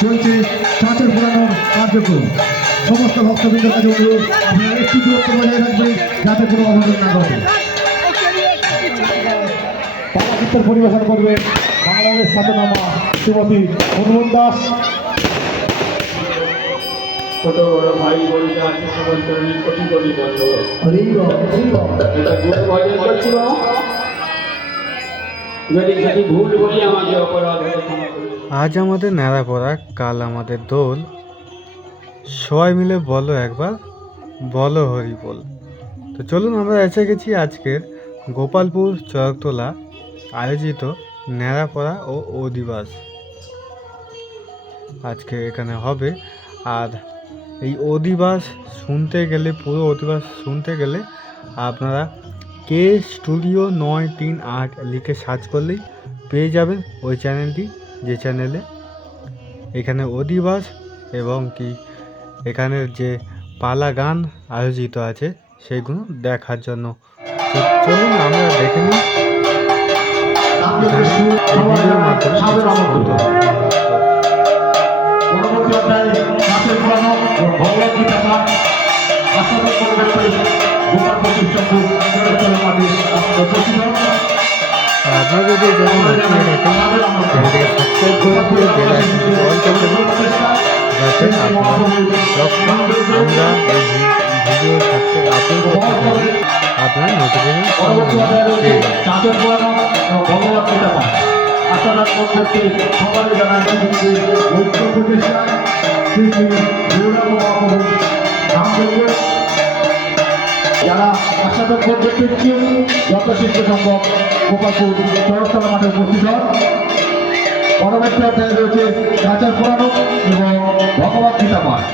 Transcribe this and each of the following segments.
চলছে চাঁচের পুরানোর কার্যক্রম। সমস্ত ভক্তবৃন্দের কাছে অনুরোধ আপনারা একটু দূরত্ব বজায় রাখবেন যাতে কোনো অঘটন না ঘটে। পালাচিত্র পরিবেশন করবে বাংলাদেশ খ্যাতনামা শ্রীমতী হনুমান দাস। ছোট বড় ভাই বোনরা সকল চরণে কোটি কোটি ধন্যবাদ। এটা গুরু ভজন করছিল, যদি ভুল বলি আমাকে অপরাধ হলে ক্ষমা করবেন। আজ আমাদের ন্যাড়া পড়া, কাল আমাদের দোল। সবাই মিলে বলো একবার, বলো হরি বল। তো চলুন আমরা এসে গেছি আজকের গোপালপুর চরকতলা আয়োজিত ন্যাড়াপড়া ও অধিবাস আজকে এখানে হবে। আর এই অধিবাস শুনতে গেলে, পুরো অধিবাস শুনতে গেলে আপনারা কে স্টুডিও 938 লিখে সার্চ করলেই পেয়ে যাবেন ওই চ্যানেলটি, যে চ্যানেলে এখানে অধিবাস এবং কি এখানের যে পালা গান আয়োজিত আছে সেগুলো দেখার জন্য। চলুন আমরা দেখে নিই ভিডিওর মাধ্যমে। আপনারা যদি যখন চ্যানেলটিকে সাবস্ক্রাইব করে দিয়ে বেল আইকনটি অল করে দেবেন, যাতে আপনারা যখন আমরা এই ভিডিও থাকতে আপলোড করতে পারি আপনারা নোটিফিকেশন পেয়ে যারা আশাদক দেখতে যত শীঘ্র সম্ভব গোপালপুর চরকতলা মাঠে উপস্থিত হন। পরবর্তী অধ্যায়ে রয়েছে চাঁচের পুরানো এবং ভগবত গীতা পাঠ।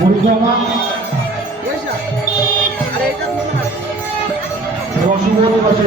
পরিক্রমা এবং শুভ দিবসে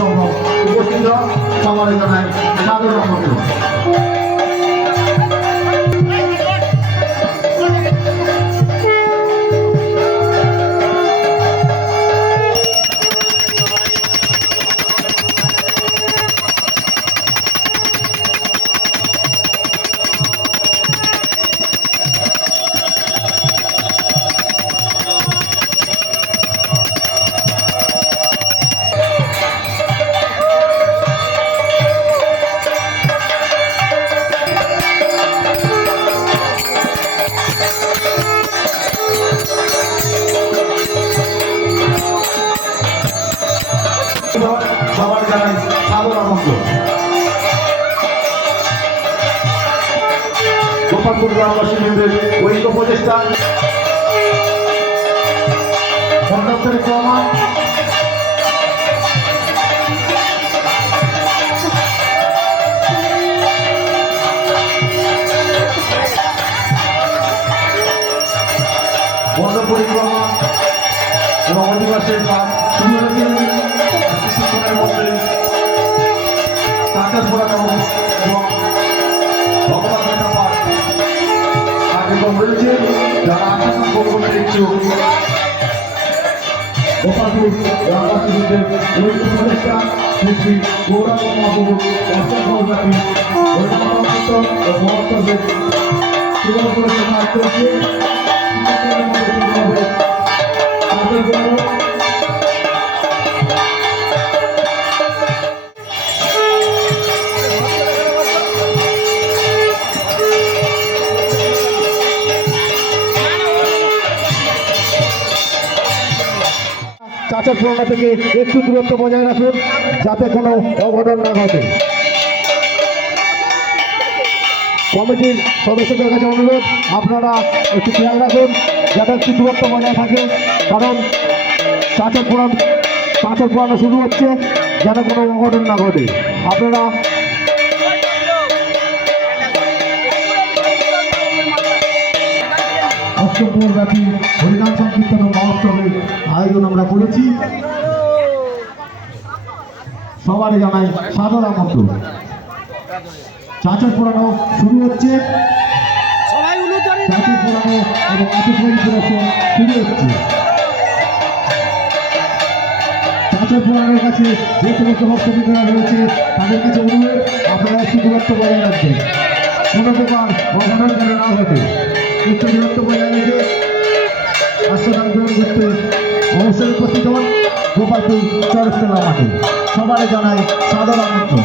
সম্ভব উপস্থিত সবার জানায় সাদর আমন্ত্রণ। সবার জানাই সাদর আমন্ত্রণ। গোপালপুর গ্রামবাসীদের ঐক্য প্রচেষ্টা সন্ন্যাসের প্রমাণ বন্ধ পরিক্রমা এবং অধিবাসের কিছুক্ষণের মধ্যে চাঁচের পুরানো এবং ভগবত গীতা পাঠ কার্যক্রম রয়েছে যারা আসাম পরবর্তী ইচ্ছুক গোপালপুর গ্রামবাসীদের ঐক্য প্রচেষ্টা শিল্পী গৌরব মহাপুর অষ্টমী মহোৎসবের শুভ উপলক্ষে কাজ চলছে চাচার পুরোনো থেকে একটু দূরত্ব বজায় রাখুন যাতে কোনো অঘটন না ঘটে। কমিটির সদস্যদের কাছে অনুরোধ আপনারা একটু খেয়াল রাখুন যাতে একটু দূরত্ব বজায় থাকে, কারণ চাচার পুরানো শুরু হচ্ছে যাতে কোনো অঘটন না ঘটে। আপনারা অষ্টমব্যাপী হরিনাম সংকীর্তন মহোৎসবের আয়োজন আমরা করেছি। সবারই জানাই সাদর আমন্ত্রণ। চাচার পুরানো শুরু হচ্ছে, চাচার পুরানো এবং আতিশবাড়ি প্রদর্শন শুরু হচ্ছে। চাচার পুরানোর কাছে যে সমস্ত ভক্তবৃন্দরা রয়েছে তাদের কাছে অনুরোধ আপনারা একটু দূরত্ব বজায় রাখবেন, কোনো প্রকার অঘটন যেন না ঘটে। একটু দূরত্ব বজায় রেখে আশ্রদান গ্রহণ করতে অবশ্যই উপস্থিত হন গোপালপুর চরস্তলা মাঠে। সবাই জানাই সাদর আমন্ত্রণ।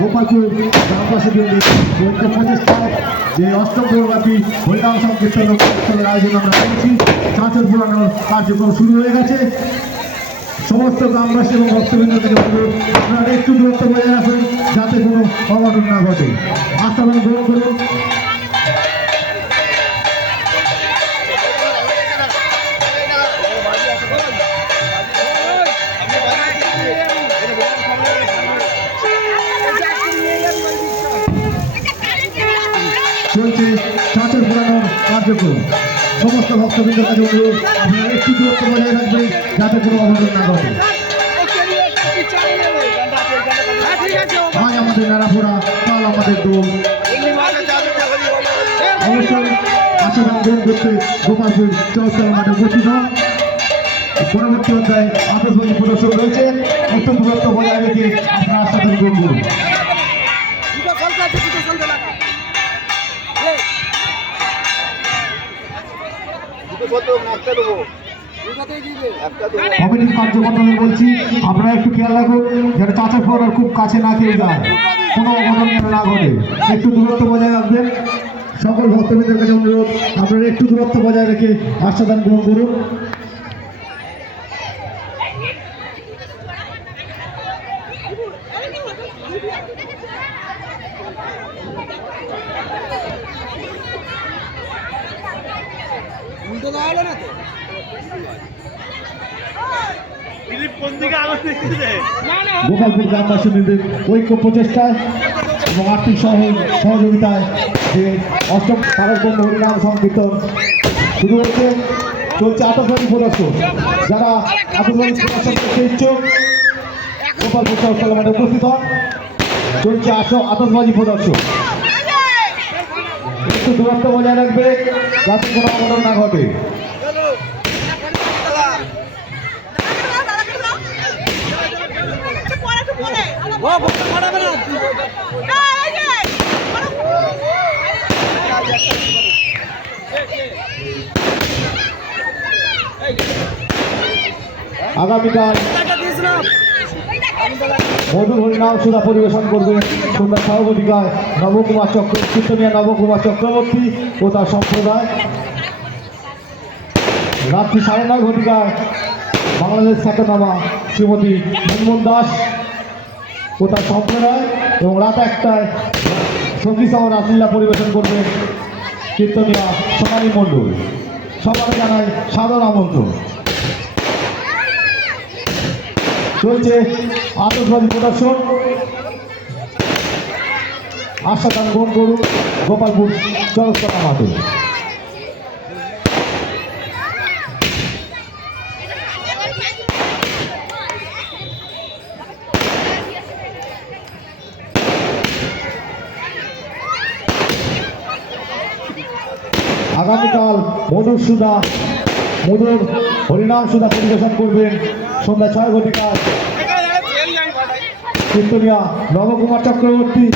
গোপালপুর গ্রামবাসীদের ঐক্য প্রচেষ্টায় যে অষ্টম পৌরব্যাপী হরিনাম সংকীর্তন মহোৎসবের আয়োজন আমরা করেছি, চাঁচর পুরানোর কার্যক্রম শুরু হয়ে গেছে। সমস্ত গ্রামবাসী এবং ভক্তবৃন্দ থেকে বলুন আপনারা একটু দূরত্ব বজায় রাখুন যাতে কোনো অঘটন না ঘটে। আস্থাবান গ্রহণ করুন। চলছে চাঁচর পুরানোর কার্যক্রম। সমস্ত ভক্তবৃন্দের কাছে অনুরোধ আপনারা একটু দূরত্ব বজায় রাখবেন যাতে কোনো অঘটন না ঘটে। আজ আমাদের নাড়াফোড়া, কাল আমাদের দোল। অবশ্যই আশীর্বাদ গ্রহণ করতে গোপালপুর চৌস্তলা মাঠে উপস্থিত হন। পরবর্তী অধ্যায়ে আতশবাজি প্রদর্শন রয়েছে, একটু দূরত্ব বজায় রেখে আপনারা আশীর্বাদ গ্রহণ করুন। কমিটির কার্যকর্তাদের বলছি আপনারা একটু খেয়াল রাখুন যেন চাচার পুরানোর খুব কাছে না কেউ যায়, কোনো অঘটন যেন না ঘটে। একটু দূরত্ব বজায় রাখবেন। সকল ভক্তবৃন্দের কাছে অনুরোধ আপনারা একটু দূরত্ব বজায় রেখে আস্বাদন গ্রহণ করুন। গোপালপুর গ্রামবাসীদের ঐক্য প্রচেষ্টায় এবং আর্থিক সহযোগিতায় যে অষ্টম পারকবন্ধ হরিনাম সংকীর্তন শুরু হচ্ছে, চলছে আতশবাজি প্রদর্শন। যারা আতশবাজি প্রদর্শন করতে ইচ্ছুক গোপালপুর চৌস্তলা মাঠে উপস্থিত হন। চলছে আতশবাজি প্রদর্শন। একটু দূরত্ব বজায় রাখবে যাতে কোনো অঘটন না ঘটে। আগামীকাল মধুর হরিনাম সুধা পরিবেশন করবে সন্ধ্যা সভাপতিকায় কীর্তনিয়া নবকুমার চক্রবর্তী ও তার সম্প্রদায়। রাত্রি 9:30 ঘটিকায় বাংলাদেশ খ্যাতনামা শ্রীমতী মনমোহন দাস ও তার সম্প্রদায়, এবং রাত 1টায় সঙ্গী সহ রাসলীলা পরিবেশন করবে কীর্তনিয়া সোনালী মণ্ডল। সবাই জানাই সাদর আমন্ত্রণ। চলছে আতশবাজি প্রদর্শন। আস্বাদন গ্রহণ করুন গোপালপুর চৌস্তলা মাঠে। আগামীকাল মধুর হরিনাম সুধা পরিবেশন করবেন সন্ধ্যা 6 ঘটিকায় কীর্তনিয়া নবকুমার চক্রবর্তী।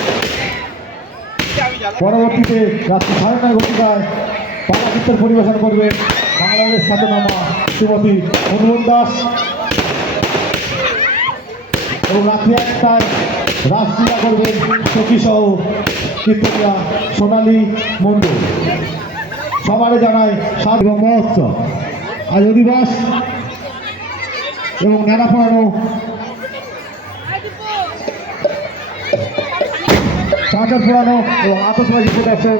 পরবর্তীতে রাত্রি 9:30 ঘটিকায় পালা কীর্তন পরিবেশন করবেন বাংলাদেশ খ্যাতনামা শ্রীমতী হনুমান দাস। এবং রাত্রি 1টায় রাসলীলা করবেন সখী সহ কীর্তনিয়া সোনালী মণ্ডল। সবারে জানায় সাত এবং মহোৎসব। আজ অধিবাস এবং নেড়া পড়ানো চাঁচার পোড়ানো এবং আতশবাজি প্রদর্শন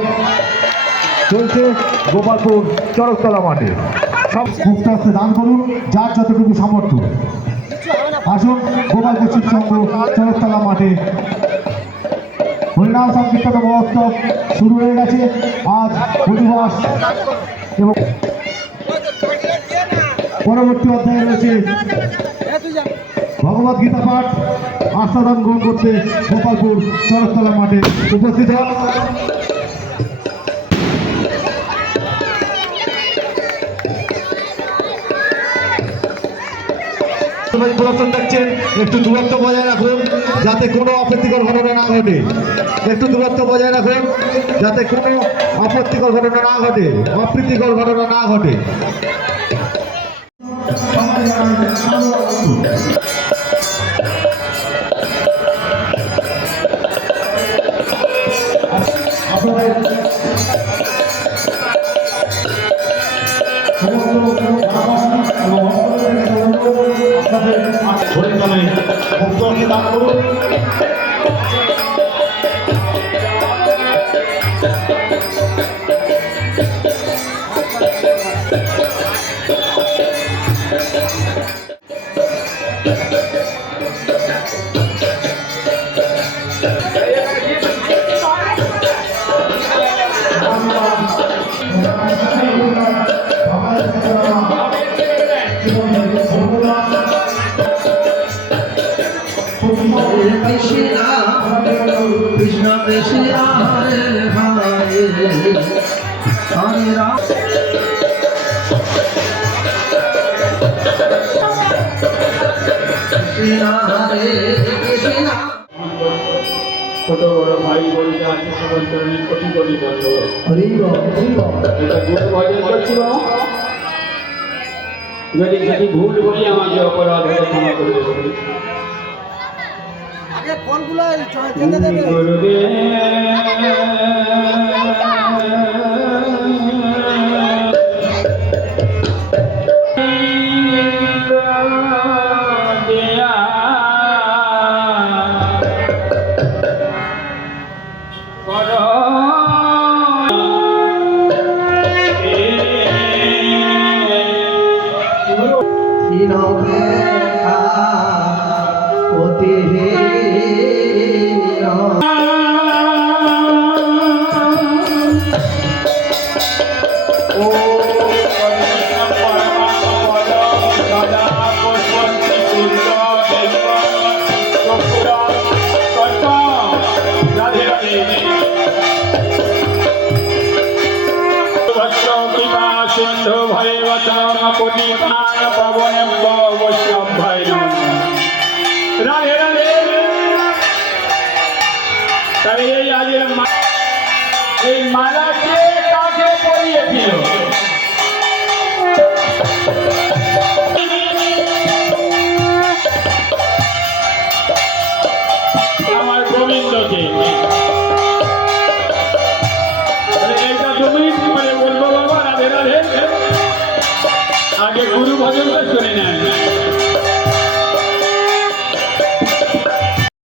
চলছে গোপালপুর চরকতলা মাঠে। সব মুক্ত হস্তে দান করুন যার যতটুকু সামর্থ্য। আসুন গোপালপুর শিব সংঘ চরকতলা মাঠে। হরিনাম সংকীর্তন মহোৎসব শুরু হয়ে গেছে। আজ অধিবাস এবং পরবর্তী অধ্যায়ে রয়েছে ভগবদ গীতা পাঠ। আস্থাদান গ্রহণ করতে গোপালপুর চরকতলা মাঠে উপস্থিত হন। প্রদর্শন দেখছেন, একটু দূরত্ব বজায় রাখুন যাতে কোনো অপ্রীতিকর ঘটনা না ঘটে। একটু দূরত্ব বজায় রাখুন যাতে কোনো অপ্রীতিকর ঘটনা না ঘটে, অপ্রীতিকর ঘটনা না ঘটে। দান করুন। কৃষ্ণ কৃষ্ণ হরে হরে হরে রাম। কৃষ্ণ হরে কৃষ্ণ। ছোট বড় ভাই বোনরা আছে সবার চরণে কোটি কোটি ধন্যবাদ। এটা গুরু ভজন করছিল, যদি যদি ভুল বলি আমাকে অপরাধ হলে ক্ষমা করে দেবেন। সিন্ধু ভৈবত কোটি প্রাণ পবনে বৈষ্ণব ভাই রাধে রাধে। তাই এই আজের এই মালাকে কাকে পরিয়েছিল? আমার গোবিন্দকে। এইটা তুমি মানে বলবো বাবা রাধে রাধে। আগে গুরু ভজনটা শুনে নেয়।